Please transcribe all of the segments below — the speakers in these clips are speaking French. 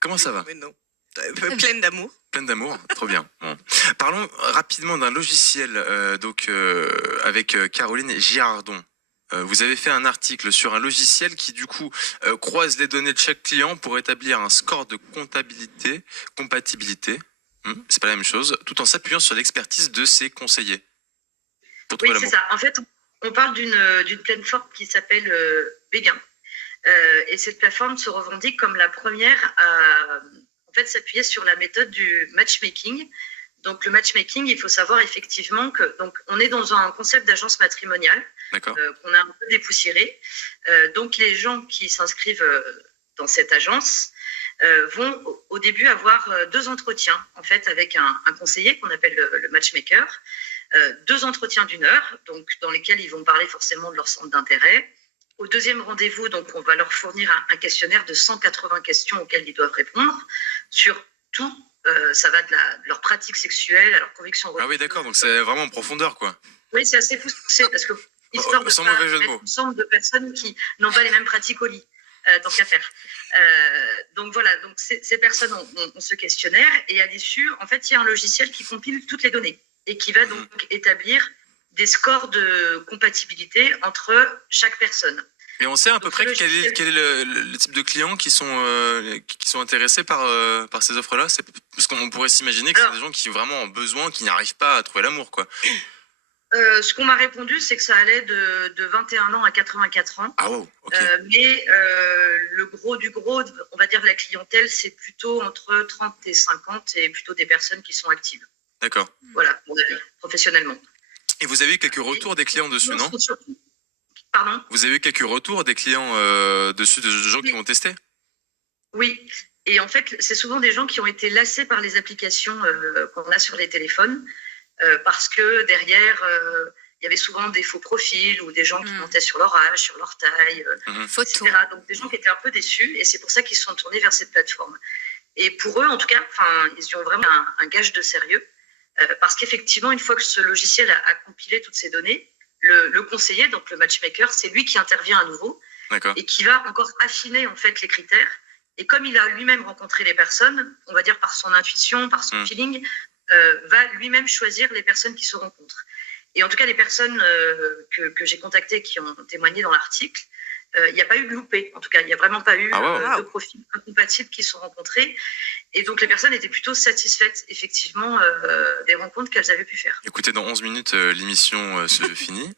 Comment ça va? Mais non. Pleine d'amour. Pleine d'amour, trop bien. Bon. Parlons rapidement d'un logiciel avec Caroline Girardon. Vous avez fait un article sur un logiciel qui du coup croise les données de chaque client pour établir un score de compatibilité. C'est pas la même chose, tout en s'appuyant sur l'expertise de ses conseillers. Pour trouver l'amour. C'est ça. En fait, on parle d'une plateforme qui s'appelle Béguin. Et cette plateforme se revendique comme la première à en fait, s'appuyer sur la méthode du matchmaking. Donc, le matchmaking, il faut savoir effectivement que donc, on est dans un concept d'agence matrimoniale qu'on a un peu dépoussiéré. Donc, les gens qui s'inscrivent dans cette agence vont au début avoir 2 entretiens en fait, avec un conseiller qu'on appelle le matchmaker. 2 entretiens d'1 heure, donc, dans lesquels ils vont parler forcément de leur centre d'intérêt. Au deuxième rendez-vous, donc, on va leur fournir un questionnaire de 180 questions auxquelles ils doivent répondre sur tout. Ça va de leur pratique sexuelle à leur conviction. Ah oui, d'accord, donc c'est vraiment en profondeur, quoi. Oui, c'est assez poussé parce que histoire de sans mauvais jeu de mots. Ensemble de personnes qui n'ont pas les mêmes pratiques au lit, tant qu'à faire. Donc voilà, donc ces personnes ont ce questionnaire et à l'issue, en fait, il y a un logiciel qui compile toutes les données et qui va donc établir des scores de compatibilité entre chaque personne. Et on sait à peu près quel est le type de clients qui sont intéressés par ces offres-là. Parce qu'on pourrait s'imaginer que c'est des gens qui vraiment ont besoin, qui n'arrivent pas à trouver l'amour, quoi. Ce qu'on m'a répondu, c'est que ça allait de 21 ans à 84 ans. Ah wow, ok. Mais le gros du gros, on va dire la clientèle, c'est plutôt entre 30 et 50 et plutôt des personnes qui sont actives. D'accord. Voilà, mon avis, professionnellement. Et vous avez eu quelques retours des clients dessus, non? Pardon? Vous avez eu quelques retours des clients dessus, de gens qui ont testé? Oui, et en fait, c'est souvent des gens qui ont été lassés par les applications qu'on a sur les téléphones, parce que derrière, il y avait souvent des faux profils ou des gens qui montaient sur leur âge, sur leur taille, etc. Donc des gens qui étaient un peu déçus, et c'est pour ça qu'ils se sont tournés vers cette plateforme. Et pour eux, en tout cas, ils y ont vraiment un gage de sérieux, parce qu'effectivement, une fois que ce logiciel a compilé toutes ces données, le conseiller, donc le matchmaker, c'est lui qui intervient à nouveau et qui va encore affiner en fait les critères. Et comme il a lui-même rencontré les personnes, on va dire par son intuition, par son feeling, va lui-même choisir les personnes qui se rencontrent. Et en tout cas, les personnes que j'ai contactées qui ont témoigné dans l'article, il n'y a pas eu de loupé. En tout cas, il n'y a vraiment pas eu de profils incompatibles qui se sont rencontrés. Et donc, les personnes étaient plutôt satisfaites, effectivement, des rencontres qu'elles avaient pu faire. Écoutez, dans 11 minutes, l'émission se finit.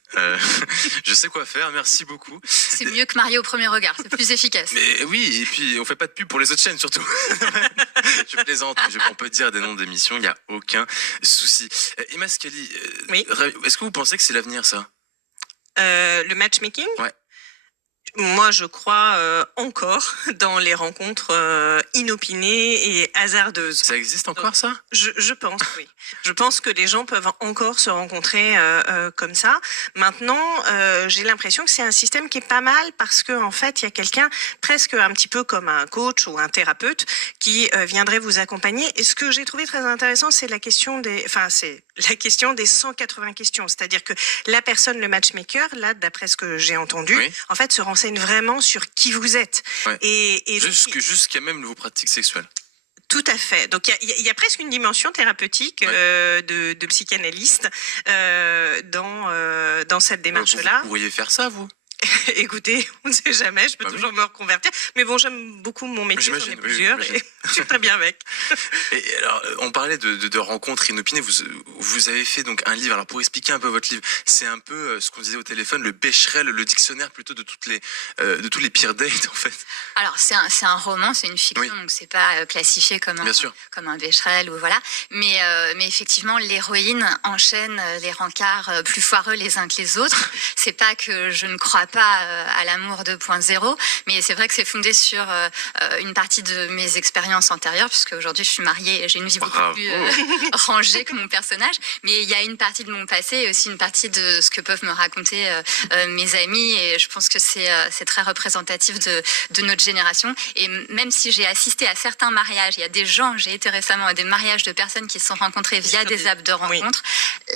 Je sais quoi faire, merci beaucoup. C'est mieux que marier au premier regard, c'est plus efficace. Mais oui, et puis on fait pas de pub pour les autres chaînes, surtout. Je plaisante, on peut dire des noms d'émissions, il n'y a aucun souci. Emma Scali, oui. Est-ce que vous pensez que c'est l'avenir, ça? Le matchmaking? Ouais. Moi, je crois encore dans les rencontres inopinées et hasardeuses. Ça existe encore, ça? Je pense, oui. Je pense que les gens peuvent encore se rencontrer comme ça. Maintenant, j'ai l'impression que c'est un système qui est pas mal parce que en fait, il y a quelqu'un presque un petit peu comme un coach ou un thérapeute qui viendrait vous accompagner. Et ce que j'ai trouvé très intéressant, c'est la question des 180 questions. C'est-à-dire que la personne, le matchmaker, là, d'après ce que j'ai entendu, en fait, se renseigne vraiment sur qui vous êtes. Ouais. Et jusqu'à même vos pratiques sexuelles. Tout à fait. Donc il y a presque une dimension thérapeutique de psychanalyste dans cette démarche-là. Vous pourriez faire ça, vous? Écoutez, on ne sait jamais, je peux toujours me reconvertir. Mais bon, j'aime beaucoup mon métier, j'en ai plusieurs et je suis très bien avec. Et alors, on parlait de rencontres inopinées. Vous avez fait donc un livre. Alors, pour expliquer un peu votre livre, c'est un peu ce qu'on disait au téléphone, le Becherel, le dictionnaire plutôt de tous les pires dates, en fait. Alors, c'est un roman, c'est une fiction, donc c'est pas classifié comme un Becherel ou voilà. Mais effectivement, l'héroïne enchaîne les rencarts plus foireux les uns que les autres. C'est pas que je ne crois pas à l'amour 2.0, mais c'est vrai que c'est fondé sur une partie de mes expériences antérieures, puisque aujourd'hui je suis mariée et j'ai une vie beaucoup plus rangée que mon personnage, mais il y a une partie de mon passé et aussi une partie de ce que peuvent me raconter mes amis, et je pense que c'est très représentatif de notre génération. Et même si j'ai assisté à certains mariages, il y a des gens, j'ai été récemment à des mariages de personnes qui se sont rencontrées via des apps de rencontres,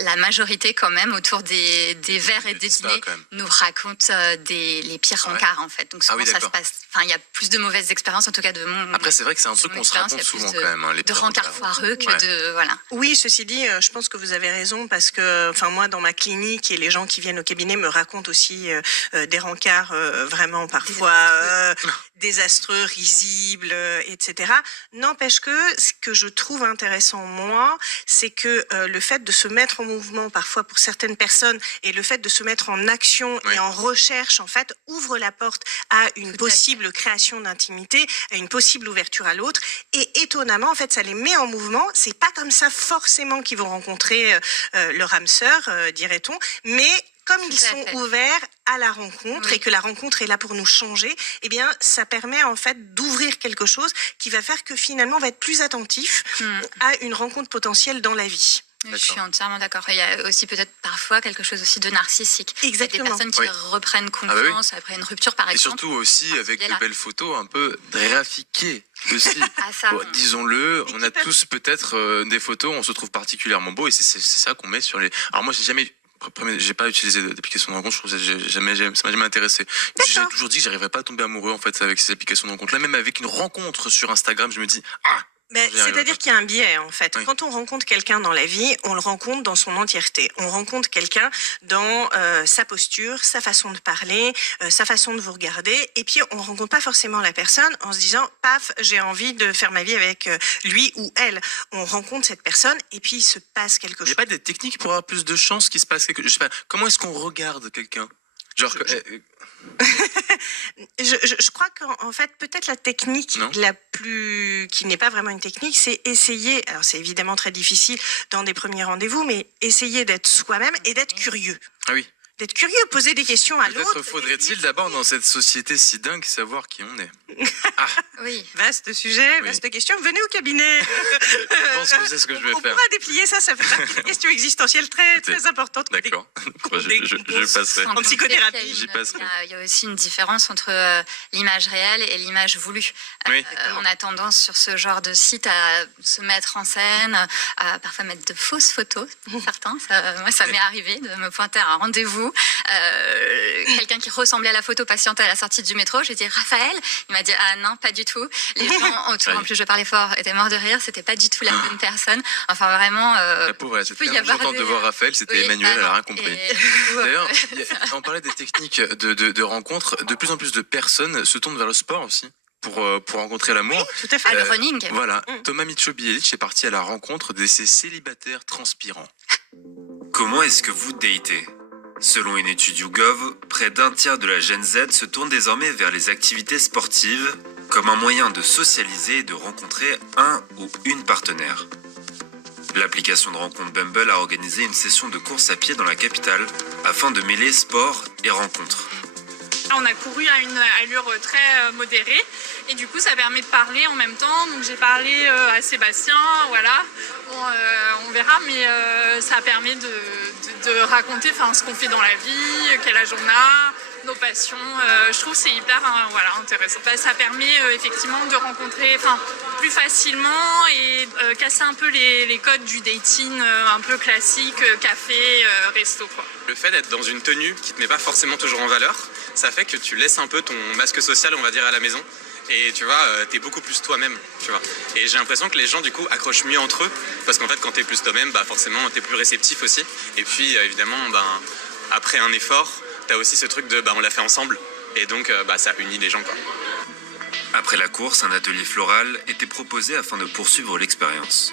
la majorité quand même autour des verres et des dîners nous raconte les pires rencarts en fait. Donc souvent ça se passe Enfin, il y a plus de mauvaises expériences, en tout cas de mon. Après, c'est vrai que c'est un truc qu'on se raconte souvent quand même. Hein, de rencarts foireux que de voilà. Oui, ceci dit, je pense que vous avez raison parce que, enfin moi, dans ma clinique et les gens qui viennent au cabinet me racontent aussi des rencarts vraiment parfois désastreux, risibles, etc. N'empêche que ce que je trouve intéressant moi, c'est que le fait de se mettre en mouvement parfois pour certaines personnes et le fait de se mettre en action et en recherche en fait ouvre la porte à une possible création d'intimité, à une possible ouverture à l'autre. Et étonnamment, en fait, ça les met en mouvement. C'est pas comme ça forcément qu'ils vont rencontrer leur âme sœur, dirait-on, mais comme ils sont ouverts à la rencontre et que la rencontre est là pour nous changer, eh bien, ça permet en fait d'ouvrir quelque chose qui va faire que finalement on va être plus attentif à une rencontre potentielle dans la vie. Je suis entièrement d'accord. Il y a aussi peut-être parfois quelque chose aussi de narcissique. Exactement. Il y a des personnes qui reprennent confiance après une rupture, par exemple. Et surtout aussi avec de belles photos un peu trafiquées aussi. Bon, disons-le, on a tous peut-être des photos, on se trouve particulièrement beau et c'est ça qu'on met sur les... Alors moi, j'ai pas utilisé d'application de rencontre, je trouve que ça m'a jamais intéressé. J'ai toujours dit que j'arriverais pas à tomber amoureux en fait avec ces applications de rencontre. Là, même avec une rencontre sur Instagram, je me dis c'est-à-dire qu'il y a un biais en fait. Oui. Quand on rencontre quelqu'un dans la vie, on le rencontre dans son entièreté. On rencontre quelqu'un dans sa posture, sa façon de parler, sa façon de vous regarder. Et puis on rencontre pas forcément la personne en se disant paf, j'ai envie de faire ma vie avec lui ou elle. On rencontre cette personne et puis il se passe quelque chose. Il n'y a pas des techniques pour avoir plus de chances qu'il se passe quelque chose. Je sais pas. Comment est-ce qu'on regarde quelqu'un? Genre. Je crois qu'en fait, peut-être la technique qui n'est pas vraiment une technique, c'est essayer, alors c'est évidemment très difficile dans des premiers rendez-vous, mais essayer d'être soi-même et d'être curieux. Ah oui. D'être curieux, poser des questions à l'autre. Peut-être faudrait-il d'abord, dans cette société si dingue, savoir qui on est. Oui. Vaste sujet, vaste question. Venez au cabinet. Je pense que c'est ce que je vais faire. On pourra déplier ça fait partie des questions existentielles très importantes. D'accord. Je passerai. En psychothérapie. J'y passerai. Il y a aussi une différence entre l'image réelle et l'image voulue. On a tendance sur ce genre de site à se mettre en scène, à parfois mettre de fausses photos. Certains. Moi, ça m'est arrivé de me pointer à un rendez-vous. Quelqu'un qui ressemblait à la photo patiente à la sortie du métro, j'ai dit Raphaël, il m'a dit ah non pas du tout, les gens autour, en plus je parlais fort, étaient morts de rire, c'était pas du tout la bonne personne, enfin vraiment la pauvre, elle était tellement contente de voir Raphaël, c'était Emmanuel, elle a rien compris. D'ailleurs, on parlait des techniques de rencontre, de plus en plus de personnes se tournent vers le sport aussi pour rencontrer l'amour. Oui, tout à fait. Le running. Voilà, Thomas Micho-Bielic est parti à la rencontre de ces célibataires transpirants. Comment est-ce que vous datez ? Selon une étude YouGov, près d'un tiers de la Gen Z se tourne désormais vers les activités sportives comme un moyen de socialiser et de rencontrer un ou une partenaire. L'application de rencontre Bumble a organisé une session de course à pied dans la capitale afin de mêler sport et rencontre. On a couru à une allure très modérée et du coup ça permet de parler en même temps. Donc j'ai parlé à Sébastien, voilà. Bon, on verra, mais ça permet de raconter ce qu'on fait dans la vie, quel âge on a, nos passions. Je trouve que c'est hyper intéressant. Ça permet effectivement de rencontrer plus facilement et casser un peu les codes du dating un peu classique, café, resto, quoi. Le fait d'être dans une tenue qui te met pas forcément toujours en valeur, ça fait que tu laisses un peu ton masque social, on va dire, à la maison. Et tu vois, t'es beaucoup plus toi-même, tu vois. Et j'ai l'impression que les gens, du coup, accrochent mieux entre eux. Parce qu'en fait, quand t'es plus toi-même, forcément, t'es plus réceptif aussi. Et puis, évidemment, après un effort, t'as aussi ce truc de, on l'a fait ensemble. Et donc, ça unit les gens, quoi. Après la course, un atelier floral était proposé afin de poursuivre l'expérience.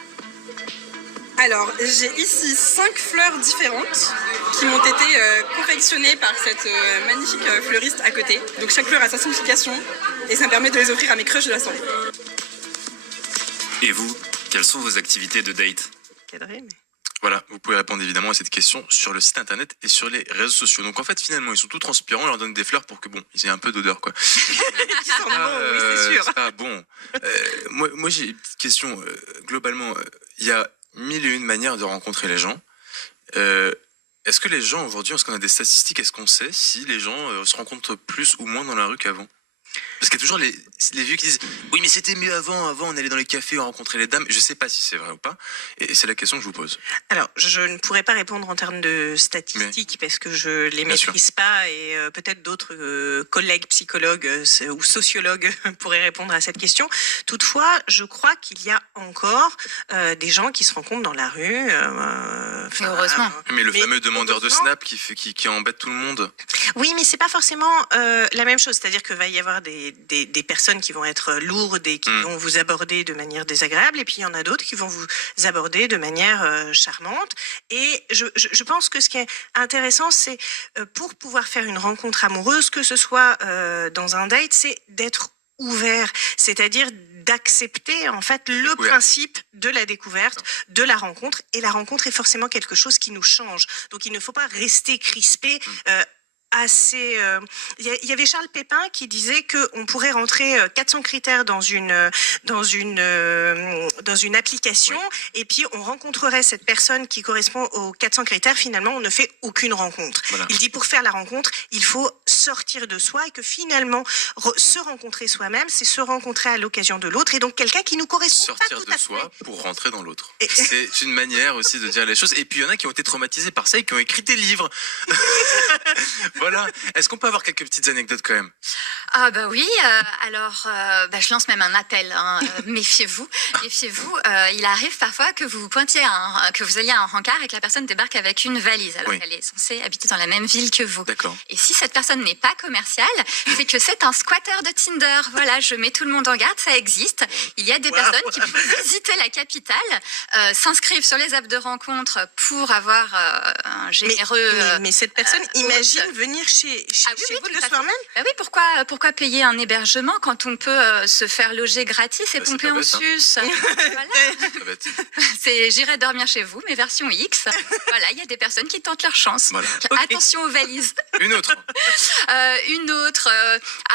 Alors, j'ai ici 5 fleurs différentes qui m'ont été confectionnées par cette magnifique fleuriste à côté. Donc chaque fleur a sa signification et ça me permet de les offrir à mes crushs de la soirée. Et vous, quelles sont vos activités de date ? Cadré, mais... Voilà, vous pouvez répondre évidemment à cette question sur le site internet et sur les réseaux sociaux. Donc en fait, finalement, ils sont tout transpirants, on leur donne des fleurs pour que ils aient un peu d'odeur, quoi. oui, c'est sûr. C'est pas bon. Moi, j'ai une petite question. Globalement, il y a 1001 manières de rencontrer les gens. Est-ce que les gens aujourd'hui, est-ce qu'on a des statistiques, est-ce qu'on sait si les gens se rencontrent plus ou moins dans la rue qu'avant ? Parce qu'il y a toujours les vieux qui disent « Oui, mais c'était mieux avant on allait dans les cafés, on rencontrait les dames. » Je sais pas si c'est vrai ou pas. Et c'est la question que je vous pose. Alors, je ne pourrais pas répondre en termes de statistiques parce que je les maîtrise pas et peut-être d'autres collègues psychologues ou sociologues pourraient répondre à cette question. Toutefois, je crois qu'il y a encore des gens qui se rencontrent dans la rue. Heureusement. Mais le fameux demandeur de Snap qui embête tout le monde. Oui, mais c'est pas forcément la même chose. C'est-à-dire que va y avoir des personnes qui vont être lourdes et qui vont vous aborder de manière désagréable, et puis il y en a d'autres qui vont vous aborder de manière charmante. Et je pense que ce qui est intéressant, c'est pour pouvoir faire une rencontre amoureuse, que ce soit dans un date, c'est d'être ouvert, c'est-à-dire d'accepter en fait le principe de la découverte, de la rencontre, et la rencontre est forcément quelque chose qui nous change. Donc il ne faut pas rester crispé. Il y avait Charles Pépin qui disait que on pourrait rentrer 400 critères dans une application, et puis on rencontrerait cette personne qui correspond aux 400 critères. Finalement, on ne fait aucune rencontre. Voilà. Il dit pour faire la rencontre, il faut sortir de soi, et que finalement se rencontrer soi-même, c'est se rencontrer à l'occasion de l'autre, et donc quelqu'un qui nous correspond pas tout à fait. Sortir de soi pour rentrer dans l'autre. C'est une manière aussi de dire les choses. Et puis il y en a qui ont été traumatisés par ça et qui ont écrit des livres. Voilà. Est-ce qu'on peut avoir quelques petites anecdotes quand même? Ah bah oui, alors je lance même un appel, hein. Méfiez-vous. Il arrive parfois que vous pointiez que vous alliez à un rencard et que la personne débarque avec une valise, alors qu'elle est censée habiter dans la même ville que vous. D'accord. Et si cette personne n'est pas commerciale, c'est que c'est un squatter de Tinder. Voilà, je mets tout le monde en garde, ça existe. Il y a des personnes qui peuvent visiter la capitale, s'inscrivent sur les apps de rencontre pour avoir un généreux... Mais cette personne imagine venir chez vous le soir même? Bah oui, pourquoi payer un hébergement quand on peut se faire loger gratis et pomper en sus? Voilà. C'est j'irai dormir chez vous, mais version X. Voilà, il y a des personnes qui tentent leur chance. Voilà. Attention aux valises. Une autre.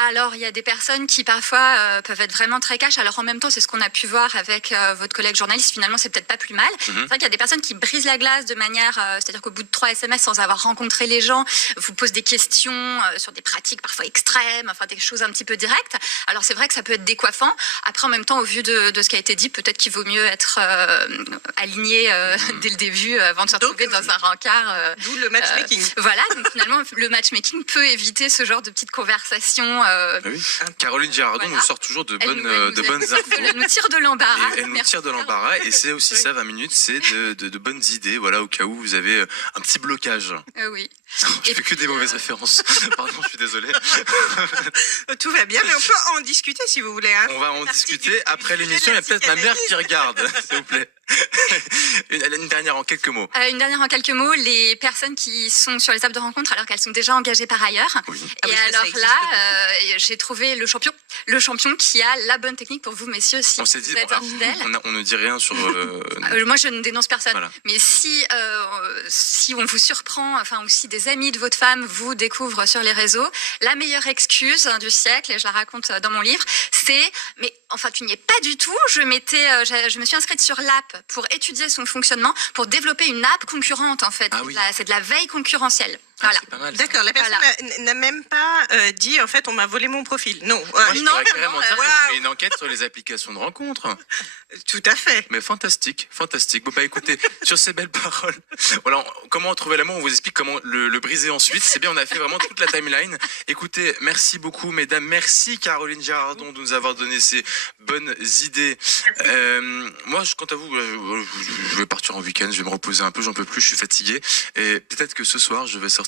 Alors, il y a des personnes qui parfois peuvent être vraiment très cash. Alors en même temps, c'est ce qu'on a pu voir avec votre collègue journaliste. Finalement, c'est peut-être pas plus mal. C'est vrai qu'il y a des personnes qui brisent la glace de manière, c'est-à-dire qu'au bout de 3 SMS, sans avoir rencontré les gens, vous posent des questions sur des pratiques parfois extrêmes, enfin des choses un petit peu directes. Alors c'est vrai que ça peut être décoiffant. Après, en même temps, au vu de ce qui a été dit, peut-être qu'il vaut mieux être aligné dès le début avant de se retrouver dans un rencard. D'où le matchmaking. Voilà, donc finalement, le matchmaking peut éviter ce genre de petites conversations. Oui. Caroline Girardon nous sort toujours de bonnes infos. Elle nous tire de l'embarras. Elle nous tire de l'embarras, et c'est aussi ça, 20 minutes, c'est de bonnes idées, voilà, au cas où vous avez un petit blocage. Oui. Je fais que des mauvaises références. Pardon, je suis désolé. Tout va bien, mais on peut en discuter si vous voulez. Hein. On va en discuter après l'émission. Il y a peut-être ma mère qui regarde, s'il vous plaît. Une dernière en quelques mots. Une dernière en quelques mots. Les personnes qui sont sur les apps de rencontre alors qu'elles sont déjà engagées par ailleurs. Oui. Et alors là, j'ai trouvé le champion qui a la bonne technique pour vous, messieurs, si vous êtes infidèles. On ne dit rien sur... Moi, je ne dénonce personne. Voilà. Mais si on vous surprend, enfin, ou si des amis de votre femme vous découvrent sur les réseaux, la meilleure excuse du siècle, et je la raconte dans mon livre, c'est « mais enfin, tu n'y es pas du tout, je me suis inscrite sur l'app pour étudier son fonctionnement, pour développer une app concurrente, en fait. C'est de la veille concurrentielle. » Voilà. C'est pas mal. D'accord, la personne n'a même pas dit en fait on m'a volé mon profil. Non. Moi, je pourrais carrément dire que je fais une enquête sur les applications de rencontre. Tout à fait. Mais fantastique. Bon, bah écoutez, sur ces belles paroles, voilà, comment trouver l'amour, on vous explique comment le briser ensuite. C'est bien, on a fait vraiment toute la timeline. Écoutez, merci beaucoup mesdames, merci Caroline Girardon de nous avoir donné ces bonnes idées. Moi, quant à vous, je vais partir en week-end, je vais me reposer un peu, j'en peux plus, je suis fatigué. Et peut-être que ce soir, je vais sortir.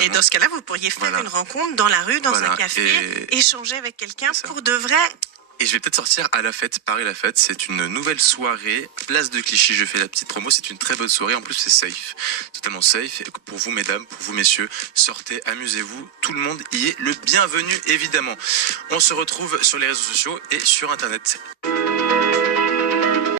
Et dans ce cas-là, vous pourriez faire une rencontre dans la rue, dans un café, échanger avec quelqu'un pour de vrai. Et je vais peut-être sortir à la fête, Paris La Fête. C'est une nouvelle soirée, place de Clichy. Je fais la petite promo, c'est une très bonne soirée. En plus, c'est safe, totalement safe. Et pour vous, mesdames, pour vous, messieurs, sortez, amusez-vous. Tout le monde y est le bienvenu, évidemment. On se retrouve sur les réseaux sociaux et sur Internet.